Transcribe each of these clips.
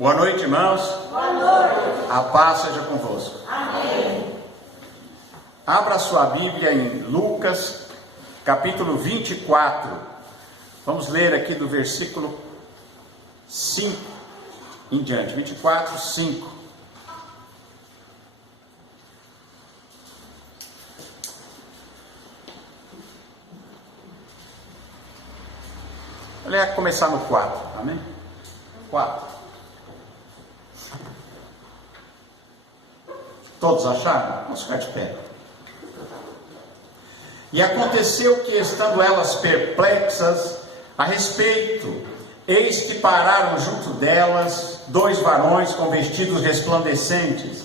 Boa noite, irmãos. Boa noite. A paz seja convosco. Amém. Abra sua Bíblia em Lucas, capítulo 24. Vamos ler aqui do versículo 5 em diante. 24, 5. Vou começar no 4, amém? 4. Todos acharam? Vamos ficar de pé. E aconteceu que, estando elas perplexas a respeito, eis que pararam junto delas 2 varões com vestidos resplandecentes.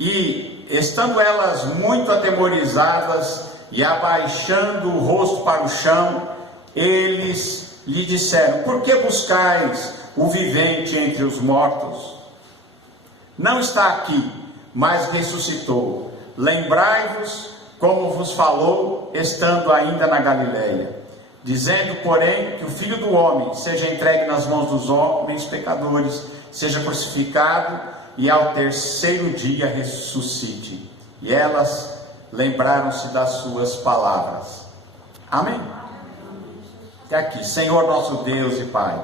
E, estando elas muito atemorizadas e abaixando o rosto para o chão, eles lhe disseram: por que buscais o vivente entre os mortos? Não está aqui, mas ressuscitou. Lembrai-vos como vos falou, estando ainda na Galileia, dizendo, porém, que o Filho do Homem seja entregue nas mãos dos homens pecadores, seja crucificado e ao terceiro dia ressuscite. E elas lembraram-se das suas palavras. Amém? Até aqui. Senhor nosso Deus e Pai,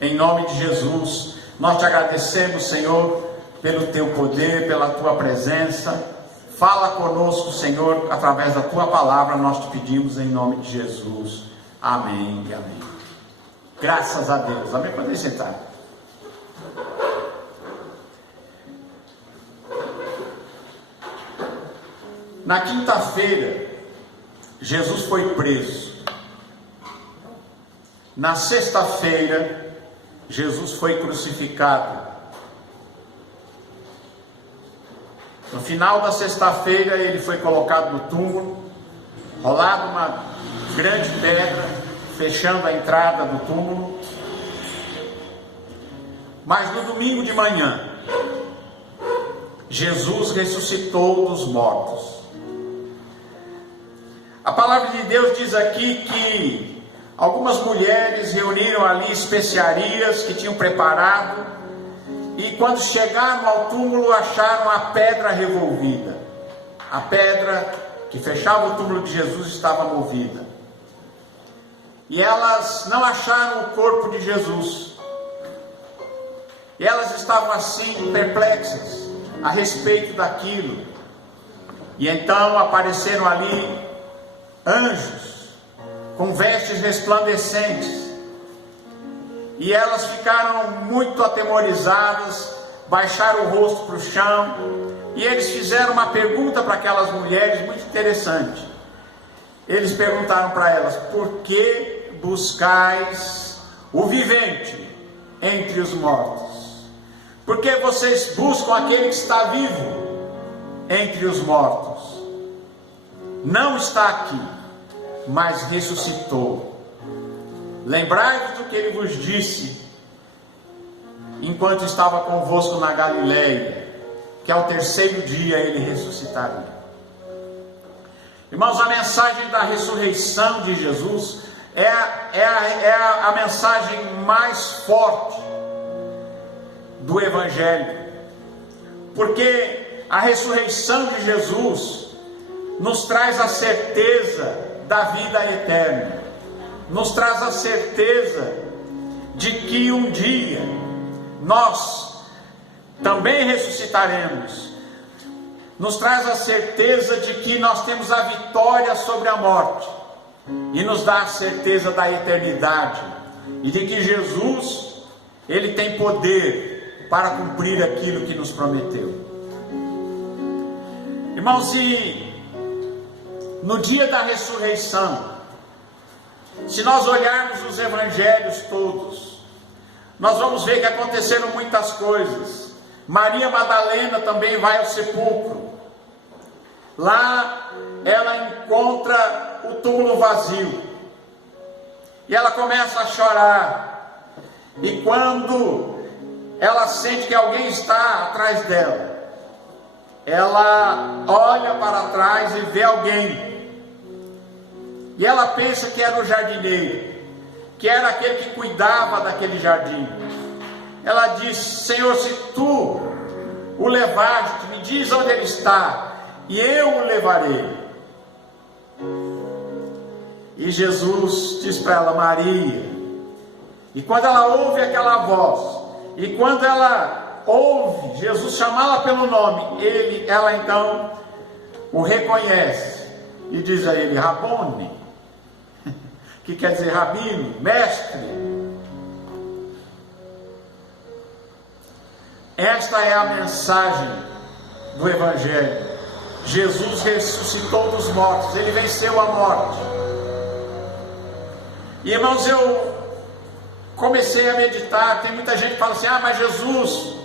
em nome de Jesus, nós te agradecemos, Senhor, pelo teu poder, pela tua presença. Fala conosco, Senhor, através da tua palavra, nós te pedimos em nome de Jesus. Amém e amém. Graças a Deus. Amém. Podem sentar. Na quinta-feira, Jesus foi preso. Na sexta-feira, Jesus foi crucificado. No final da sexta-feira, ele foi colocado no túmulo, rolado uma grande pedra, fechando a entrada do túmulo. Mas no domingo de manhã, Jesus ressuscitou dos mortos. A palavra de Deus diz aqui que algumas mulheres reuniram ali especiarias que tinham preparado, e quando chegaram ao túmulo acharam a pedra revolvida. A pedra que fechava o túmulo de Jesus estava movida. E elas não acharam o corpo de Jesus. E elas estavam assim perplexas a respeito daquilo. E então apareceram ali anjos com vestes resplandecentes. E elas ficaram muito atemorizadas, baixaram o rosto para o chão, e eles fizeram uma pergunta para aquelas mulheres muito interessante. Eles perguntaram para elas: por que buscais o vivente entre os mortos? Por que vocês buscam aquele que está vivo entre os mortos? Não está aqui, mas ressuscitou. Lembrai-vos do que ele vos disse enquanto estava convosco na Galileia, que ao terceiro dia ele ressuscitaria. Irmãos, a mensagem da ressurreição de Jesus é a mensagem mais forte do Evangelho, porque a ressurreição de Jesus nos traz a certeza da vida eterna. Nos traz a certeza de que um dia nós também ressuscitaremos. Nos traz a certeza de que nós temos a vitória sobre a morte. E nos dá a certeza da eternidade. E de que Jesus, ele tem poder para cumprir aquilo que nos prometeu. Irmãos, e no dia da ressurreição, se nós olharmos os evangelhos todos, nós vamos ver que aconteceram muitas coisas. Maria Madalena também vai ao sepulcro. Lá ela encontra o túmulo vazio. E ela começa a chorar. E quando ela sente que alguém está atrás dela, ela olha para trás e vê alguém. E ela pensa que era o jardineiro, que era aquele que cuidava daquele jardim. ela disse: Senhor, se tu o levaste, me diz onde ele está, e eu o levarei. E Jesus diz para ela: Maria. E quando ela ouve aquela voz, e quando ela ouve Jesus chamá-la pelo nome, ela então o reconhece e diz a ele: Rabone, que quer dizer rabino, mestre. Esta é a mensagem do Evangelho. Jesus ressuscitou dos mortos, ele venceu a morte. E irmãos, eu comecei a meditar. Tem muita gente que fala assim: mas Jesus,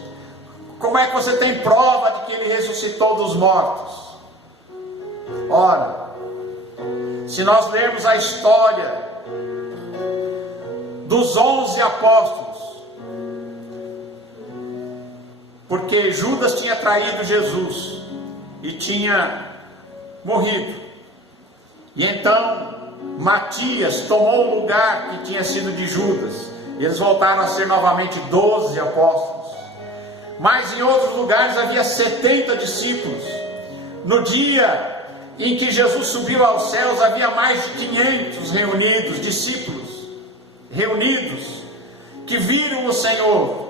como é que você tem prova de que ele ressuscitou dos mortos? Ora, se nós lermos a história dos 11 apóstolos, porque Judas tinha traído Jesus e tinha morrido, e então Matias tomou o lugar que tinha sido de Judas, e eles voltaram a ser novamente 12 apóstolos. Mas em outros lugares havia 70 discípulos. No dia em que Jesus subiu aos céus, havia mais de 500 reunidos, discípulos reunidos, que viram o Senhor.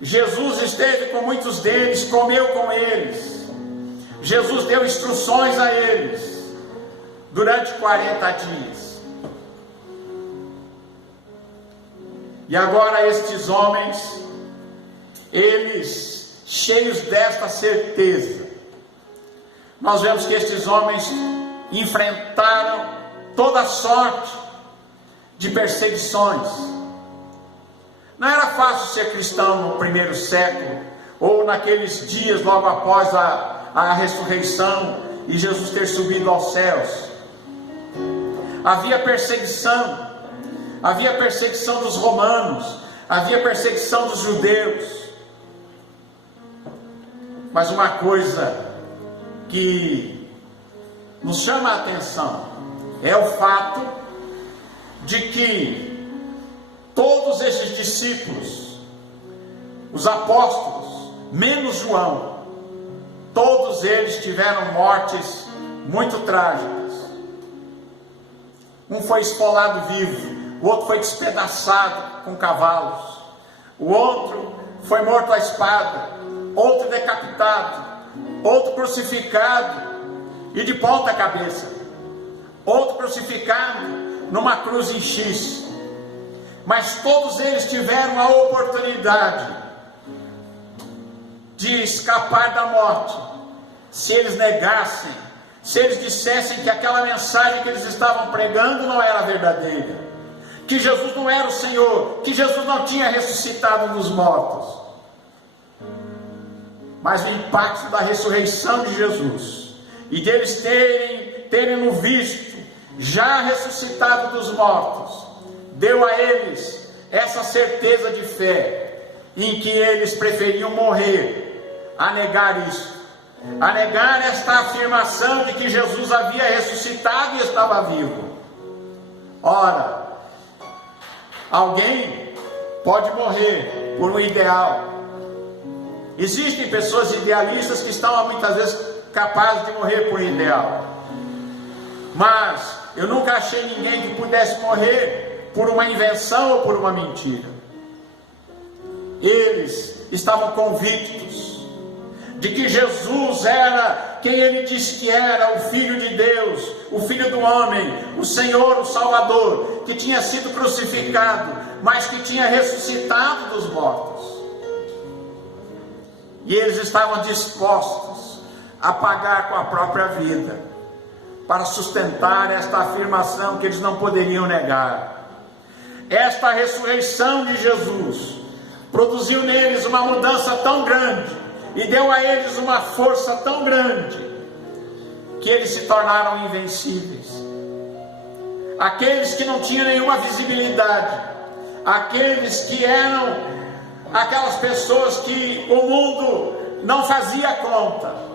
Jesus esteve com muitos deles, comeu com eles. Jesus deu instruções a eles durante 40 dias. E agora estes homens, eles cheios desta certeza, nós vemos que estes homens enfrentaram toda sorte de perseguições. Não era fácil ser cristão no primeiro século, ou naqueles dias logo após a ressurreição e Jesus ter subido aos céus. Havia perseguição dos romanos, havia perseguição dos judeus. Mas uma coisa que nos chama a atenção é o fato de que todos esses discípulos, os apóstolos, menos João, todos eles tiveram mortes muito trágicas. Um foi esfolado vivo, o outro foi despedaçado com cavalos, o outro foi morto à espada, outro decapitado, outro crucificado e de ponta cabeça, outro crucificado numa cruz em X. Mas todos eles tiveram a oportunidade de escapar da morte, se eles negassem, se eles dissessem que aquela mensagem que eles estavam pregando não era verdadeira, que Jesus não era o Senhor, que Jesus não tinha ressuscitado dos mortos. Mas o impacto da ressurreição de Jesus e deles terem-no visto já ressuscitado dos mortos, deu a eles essa certeza de fé, em que eles preferiam morrer a negar isso, a negar esta afirmação de que Jesus havia ressuscitado e estava vivo. Ora, alguém pode morrer por um ideal. Existem pessoas idealistas que estão muitas vezes capazes de morrer por um ideal, mas eu nunca achei ninguém que pudesse morrer por uma invenção ou por uma mentira. Eles estavam convictos de que Jesus era quem ele disse que era, o Filho de Deus, o Filho do homem, o Senhor, o Salvador, que tinha sido crucificado, mas que tinha ressuscitado dos mortos. E eles estavam dispostos a pagar com a própria vida para sustentar esta afirmação que eles não poderiam negar. Esta ressurreição de Jesus produziu neles uma mudança tão grande e deu a eles uma força tão grande que eles se tornaram invencíveis. Aqueles que não tinham nenhuma visibilidade, aqueles que eram aquelas pessoas que o mundo não fazia conta,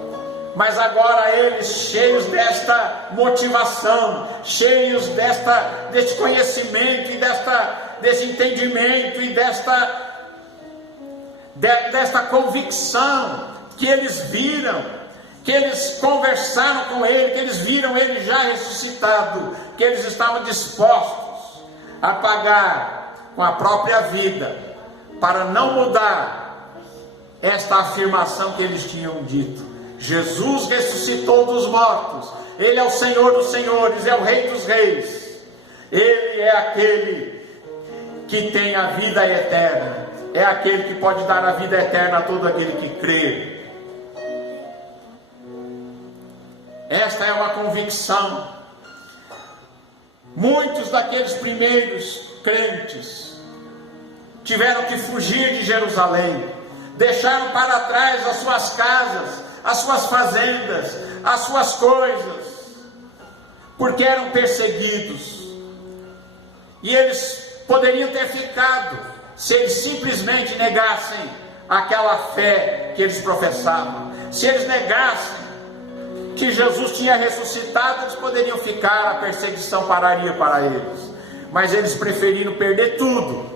mas agora eles, cheios desta motivação, cheios deste conhecimento e desse entendimento e desta desta convicção que eles viram, que eles conversaram com ele, que eles viram ele já ressuscitado, que eles estavam dispostos a pagar com a própria vida para não mudar esta afirmação que eles tinham dito: Jesus ressuscitou dos mortos, Ele é o Senhor dos senhores, é o Rei dos reis, Ele é aquele que tem a vida eterna, é aquele que pode dar a vida eterna a todo aquele que crê. Esta é uma convicção. Muitos daqueles primeiros crentes tiveram que fugir de Jerusalém, deixaram para trás as suas casas, as suas fazendas, as suas coisas, porque eram perseguidos. E eles poderiam ter ficado, se eles simplesmente negassem aquela fé que eles professavam. Se eles negassem que Jesus tinha ressuscitado, eles poderiam ficar, a perseguição pararia para eles. Mas eles preferiram perder tudo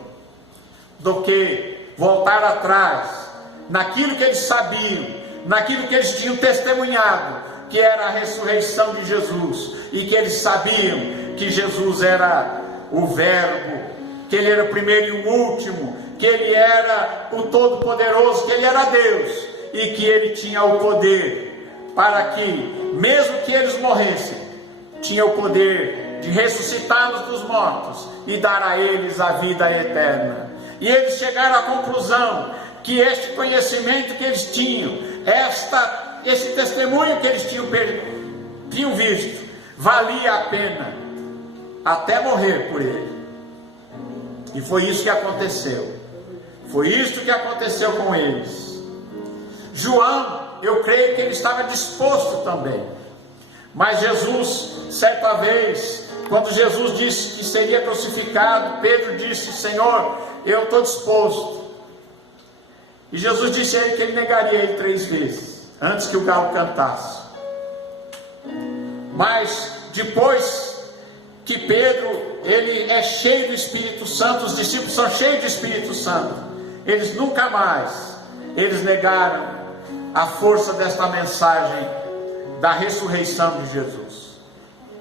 do que voltar atrás naquilo que eles sabiam, naquilo que eles tinham testemunhado, que era a ressurreição de Jesus, e que eles sabiam que Jesus era o Verbo, que Ele era o primeiro e o último, que Ele era o Todo-Poderoso, que Ele era Deus, e que Ele tinha o poder para que, mesmo que eles morressem, tinha o poder de ressuscitá-los dos mortos e dar a eles a vida eterna. E eles chegaram à conclusão que este conhecimento que eles tinham, esse testemunho que eles tinham visto, valia a pena até morrer por ele. E foi isso que aconteceu. Foi isso que aconteceu com eles. João, eu creio que ele estava disposto também. Mas Jesus, certa vez, quando Jesus disse que seria crucificado, Pedro disse: Senhor, eu estou disposto. E Jesus disse a ele que ele negaria ele 3 vezes, antes que o galo cantasse. Mas depois que Pedro, ele é cheio do Espírito Santo, os discípulos são cheios do Espírito Santo, eles nunca mais, eles negaram a força desta mensagem da ressurreição de Jesus.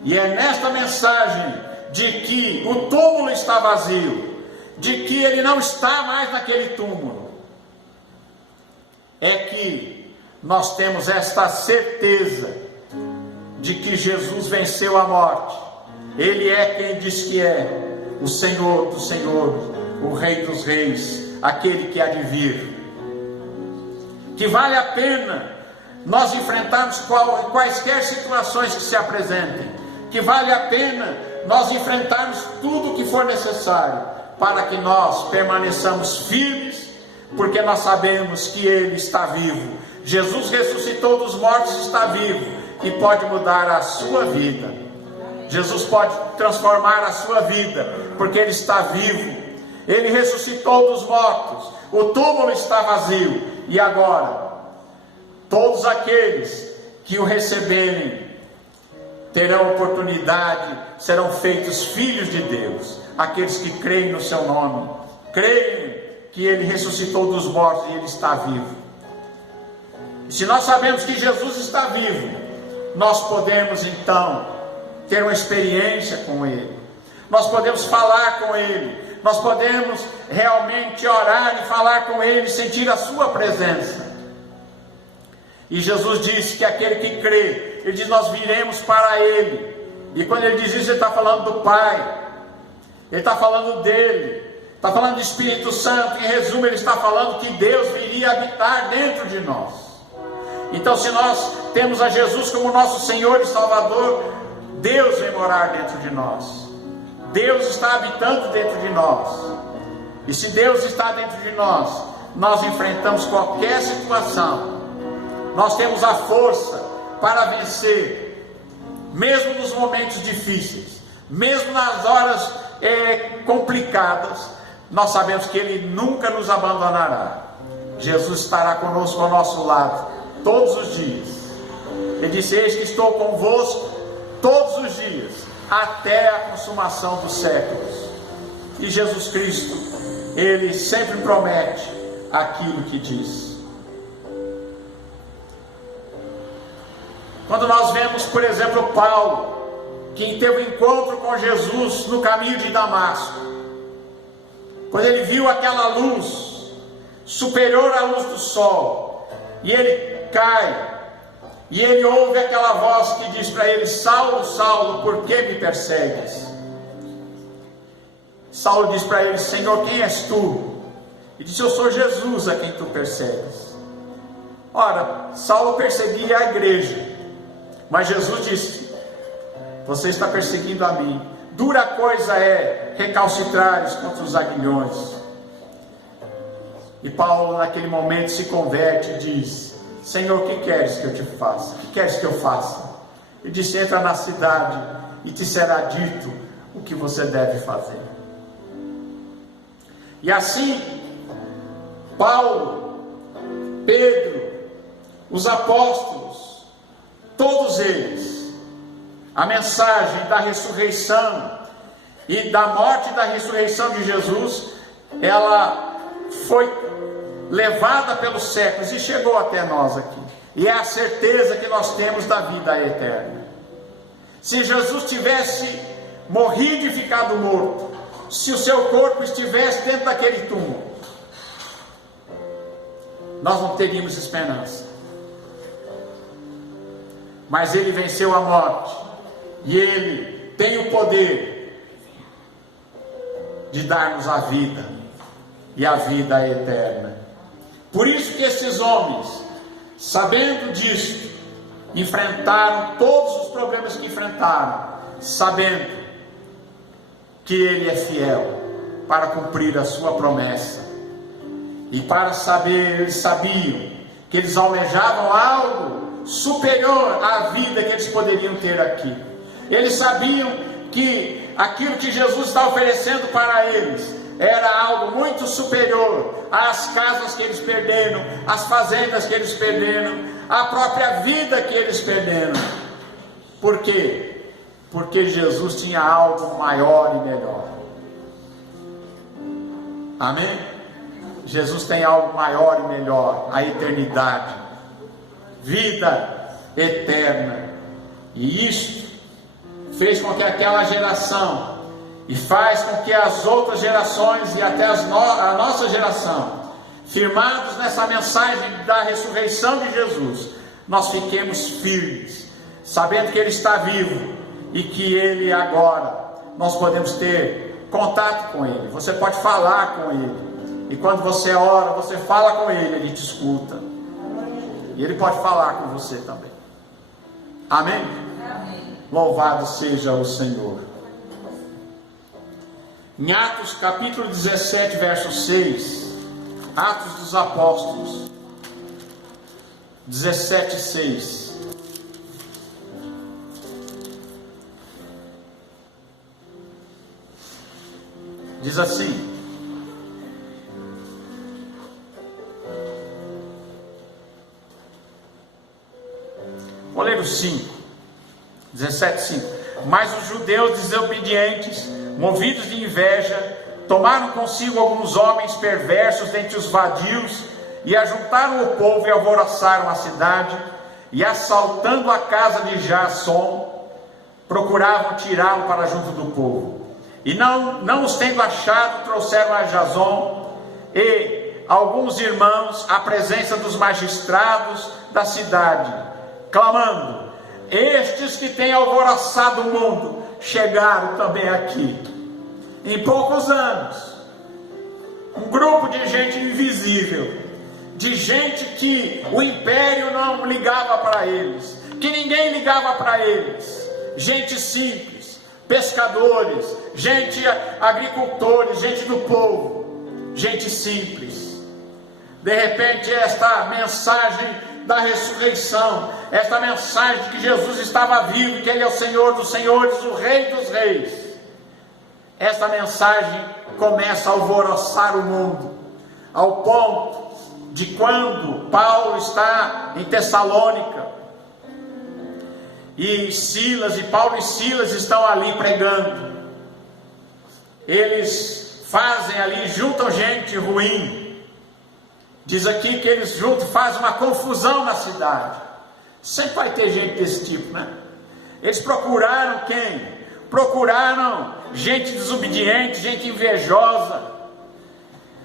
E é nesta mensagem de que o túmulo está vazio, de que ele não está mais naquele túmulo, é que nós temos esta certeza de que Jesus venceu a morte. Ele é quem diz que é o Senhor dos senhores, o Rei dos reis, aquele que há de vir. Que vale a pena nós enfrentarmos quaisquer situações que se apresentem, que vale a pena nós enfrentarmos tudo o que for necessário, para que nós permaneçamos firmes, porque nós sabemos que Ele está vivo. Jesus ressuscitou dos mortos, está vivo, e pode mudar a sua vida. Jesus pode transformar a sua vida, porque Ele está vivo. Ele ressuscitou dos mortos, o túmulo está vazio. E agora, todos aqueles que o receberem terão oportunidade, serão feitos filhos de Deus. Aqueles que creem no seu nome, creem que Ele ressuscitou dos mortos e Ele está vivo. E se nós sabemos que Jesus está vivo, nós podemos então ter uma experiência com Ele. Nós podemos falar com Ele. Nós podemos realmente orar e falar com Ele, sentir a sua presença. E Jesus disse que aquele que crê, Ele diz: nós viremos para Ele. E quando Ele diz isso, Ele está falando do Pai, Ele está falando dEle, está falando do Espírito Santo. Em resumo, Ele está falando que Deus viria habitar dentro de nós. Então, se nós temos a Jesus como nosso Senhor e Salvador, Deus vem morar dentro de nós. Deus está habitando dentro de nós. E se Deus está dentro de nós, nós enfrentamos qualquer situação. Nós temos a força para vencer, mesmo nos momentos difíceis, mesmo nas horas complicadas. Nós sabemos que Ele nunca nos abandonará. Jesus estará conosco ao nosso lado todos os dias. Ele disse: eis que estou convosco todos os dias, até a consumação dos séculos. E Jesus Cristo, Ele sempre promete aquilo que diz. Quando nós vemos, por exemplo, Paulo, que teve um encontro com Jesus no caminho de Damasco, quando ele viu aquela luz superior à luz do sol, e ele cai, e ele ouve aquela voz que diz para ele: Saulo, Saulo, por que me persegues? Saulo diz para ele: Senhor, quem és tu? E disse: eu sou Jesus a quem tu persegues. Ora, Saulo perseguia a igreja, mas Jesus disse: você está perseguindo a mim. Dura coisa é recalcitrares contra os aguilhões. E Paulo naquele momento se converte e diz: Senhor, o que queres que eu te faça? O que queres que eu faça? Ele disse: entra na cidade e te será dito o que você deve fazer. E assim, Paulo, Pedro, os apóstolos, todos eles, a mensagem da ressurreição e da morte e da ressurreição de Jesus, ela foi levada pelos séculos e chegou até nós aqui. E é a certeza que nós temos da vida eterna. Se Jesus tivesse morrido e ficado morto, se o seu corpo estivesse dentro daquele túmulo, nós não teríamos esperança. Mas ele venceu a morte, e ele tem o poder de dar-nos a vida, e a vida eterna. Por isso que esses homens, sabendo disso, enfrentaram todos os problemas que enfrentaram, sabendo que Ele é fiel para cumprir a sua promessa. E para saber, eles sabiam que eles almejavam algo superior à vida que eles poderiam ter aqui. Eles sabiam que aquilo que Jesus está oferecendo para eles era algo muito superior às casas que eles perderam, às fazendas que eles perderam, à própria vida que eles perderam. Por quê? Porque Jesus tinha algo maior e melhor. Amém? Jesus tem algo maior e melhor, a eternidade, vida eterna. E isto fez com que aquela geração, e faz com que as outras gerações e até a nossa geração, firmados nessa mensagem da ressurreição de Jesus, nós fiquemos firmes, sabendo que Ele está vivo e que Ele agora, nós podemos ter contato com Ele. Você pode falar com Ele, e quando você ora, você fala com Ele, Ele te escuta, e Ele pode falar com você também. Amém? Amém. Louvado seja o Senhor. Em Atos capítulo 17, verso 6, Atos dos Apóstolos 17, 6, diz assim: vou ler o 5, 17, 5. Mas os judeus desobedientes, movidos de inveja, tomaram consigo alguns homens perversos dentre os vadios, e ajuntaram o povo e alvoroçaram a cidade, e assaltando a casa de Jasson, procuravam tirá-lo para junto do povo. E não os tendo achado, trouxeram a Jasson e alguns irmãos à presença dos magistrados da cidade, clamando: estes que têm alvoroçado o mundo chegaram também aqui. Em poucos anos, um grupo de gente invisível, de gente que o império não ligava para eles, que ninguém ligava para eles, gente simples, pescadores, gente agricultores, gente do povo, gente simples. De repente, esta mensagem da ressurreição, esta mensagem de que Jesus estava vivo, que Ele é o Senhor dos senhores, o Rei dos reis, esta mensagem começa a alvoroçar o mundo, ao ponto de quando Paulo está em Tessalônica, e Paulo e Silas estão ali pregando, eles fazem ali, juntam gente ruim, Diz aqui que eles juntos fazem uma confusão na cidade. Sempre vai ter gente desse tipo, né? Eles procuraram quem? Procuraram gente desobediente, gente invejosa,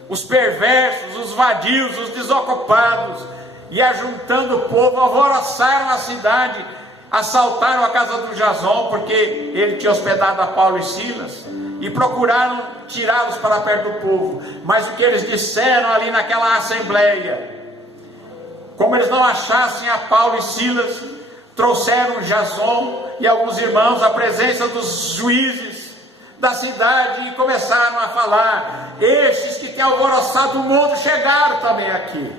os perversos, os vadios, os desocupados, e ajuntando o povo, alvoroçaram a cidade, assaltaram a casa do Jasão, porque ele tinha hospedado a Paulo e Silas, e procuraram tirá-los para perto do povo. Mas o que eles disseram ali naquela assembleia, como eles não achassem a Paulo e Silas, trouxeram Jasão e alguns irmãos à presença dos juízes da cidade e começaram a falar: estes que têm alvoroçado o mundo chegaram também aqui.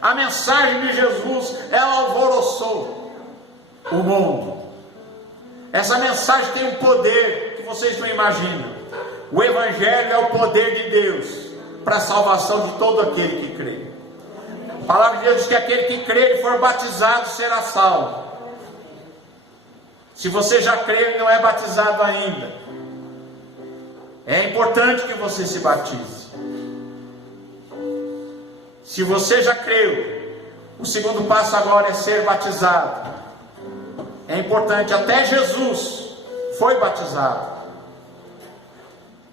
A mensagem de Jesus, ela alvoroçou o mundo. Essa mensagem tem um poder que vocês não imaginam. O Evangelho é o poder de Deus para a salvação de todo aquele que crê. A palavra de Deus diz que aquele que crê e for batizado será salvo. Se você já crê e não é batizado ainda, é importante que você se batize. Se você já creu, o segundo passo agora é ser batizado. É importante, até Jesus foi batizado.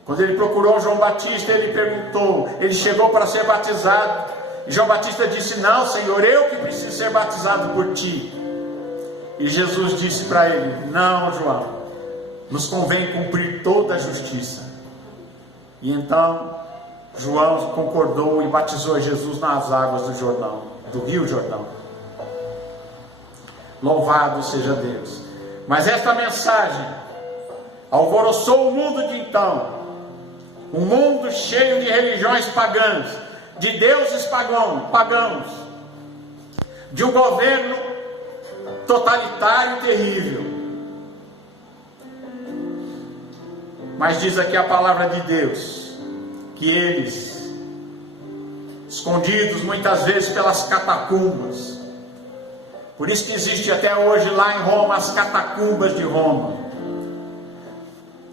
Quando ele procurou João Batista, ele perguntou, ele chegou para ser batizado, e João Batista disse: não, Senhor, eu que preciso ser batizado por ti. E Jesus disse para ele: não, João, nos convém cumprir toda a justiça. E então João concordou e batizou Jesus nas águas do Jordão, do Rio Jordão. Louvado seja Deus. Mas esta mensagem alvoroçou o mundo de então, um mundo cheio de religiões pagãs, de deuses pagãos, de um governo totalitário e terrível. Mas diz aqui a palavra de Deus que eles, escondidos muitas vezes pelas catacumbas, por isso que existe até hoje lá em Roma as catacumbas de Roma,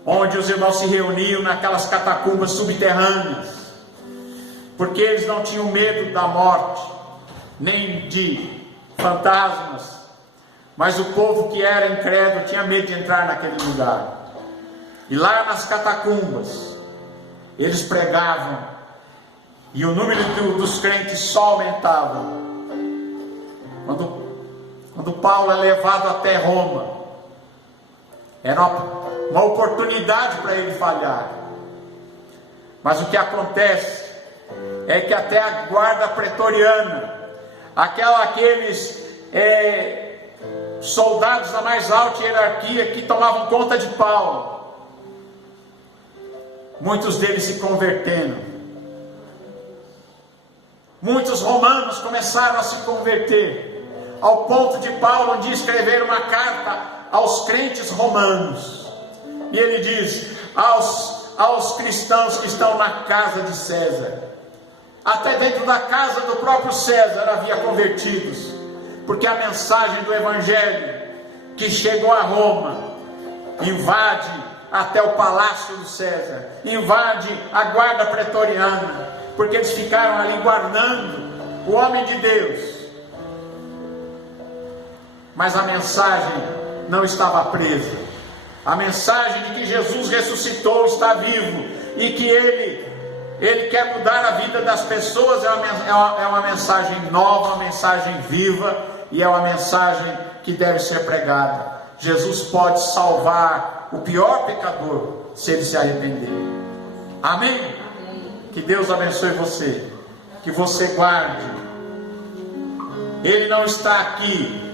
onde os irmãos se reuniam naquelas catacumbas subterrâneas, porque eles não tinham medo da morte, nem de fantasmas, mas o povo que era incrédulo tinha medo de entrar naquele lugar. E lá nas catacumbas eles pregavam, e o número dos crentes só aumentava. Quando Paulo é levado até Roma, era uma oportunidade para ele falhar. Mas o que acontece é que até a guarda pretoriana, aqueles soldados da mais alta hierarquia que tomavam conta de Paulo, muitos deles se converteram. Muitos romanos começaram a se converter, ao ponto de Paulo um dia escrever uma carta aos crentes romanos, e ele diz aos cristãos que estão na casa de César, até dentro da casa do próprio César havia convertidos, porque a mensagem do Evangelho que chegou a Roma invade até o palácio do César, invade a guarda pretoriana, porque eles ficaram ali guardando o homem de Deus. Mas a mensagem não estava presa. A mensagem de que Jesus ressuscitou, está vivo, e que Ele quer mudar a vida das pessoas, é uma mensagem nova, uma mensagem viva, e é uma mensagem que deve ser pregada. Jesus pode salvar o pior pecador, se ele se arrepender. Amém? Amém. Que Deus abençoe você, que você guarde. Ele não está aqui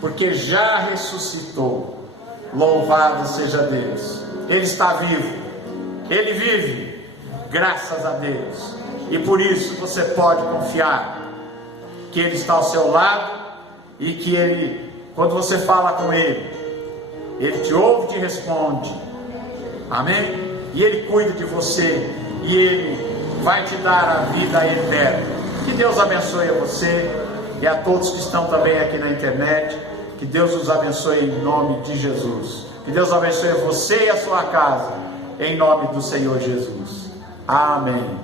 porque já ressuscitou. Louvado seja Deus. Ele está vivo, Ele vive, graças a Deus, e por isso você pode confiar que Ele está ao seu lado, e que Ele, quando você fala com Ele, Ele te ouve e te responde. Amém? E Ele cuida de você, e Ele vai te dar a vida eterna. Que Deus abençoe a você e a todos que estão também aqui na internet. Que Deus os abençoe em nome de Jesus. Que Deus abençoe você e a sua casa, em nome do Senhor Jesus. Amém.